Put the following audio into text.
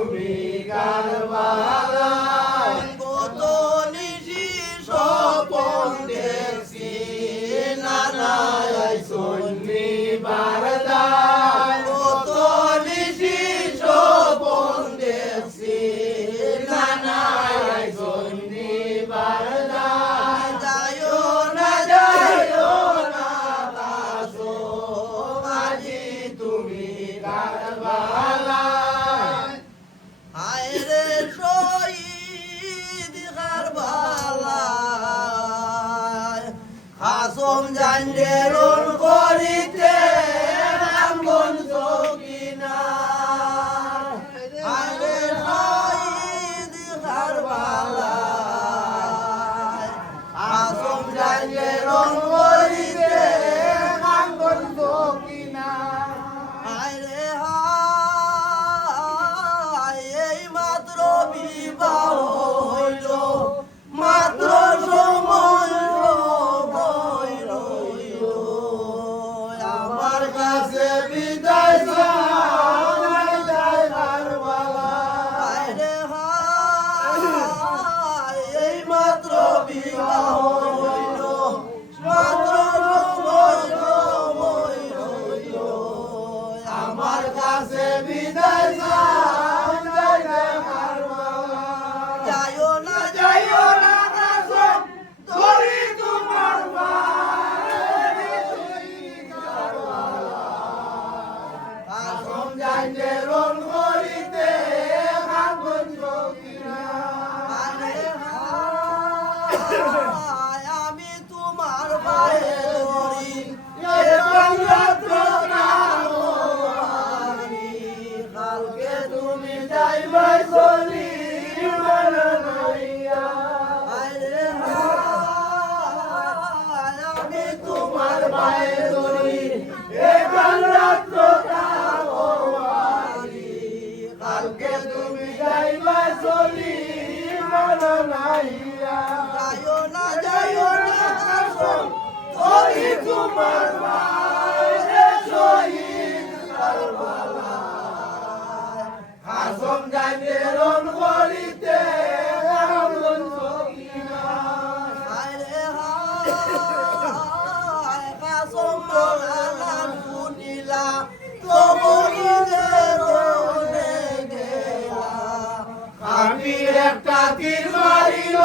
তুমি কারবালায় কত নিশি স্বপন দেখছি নানা সন্নি বারদায় কত নিশি স্বপন দেখছি নানা সন্নি বারদায় যাইও না কাছো আজি তুমি কারবালায় হায় রে শহীদ কারবালায় হাসম জানরে রন করিতে আমন সকিনা হায় রে শহীদ কারবালায় হাসম জানরে রন করিতে আঙ্গন দকিনা হায় রে হায় এই মাত্র বিবাহ হইল মাত্র সময় হইল আমার কাছে বিদায় কারবালা হায় রে হায় এই মাত্র বিবাহ হইল মাত্র সময় হইল আমার কাছে বিদায় যাইও না কাসম ধরি তোমার কাসম যাইতে রন করিতে আঙ্গন দকিনা আমি তোমার পায়ে ধরি কালকে তুমি যাইবা চলি আরে আমি তোমার পায়ে ধরি একাল রাত্র কালকে তুমি যাইবা চলি নাইয়া যাইও না কাসম ধরি তোমার মায়ে শহীদ কারবালায় কাসম যাইতে রন করিতে আঙ্গন দকিনা আরে হায় কাসম মালাম শুনিলা তবুদের গেলা আমি একটা তীর মারিল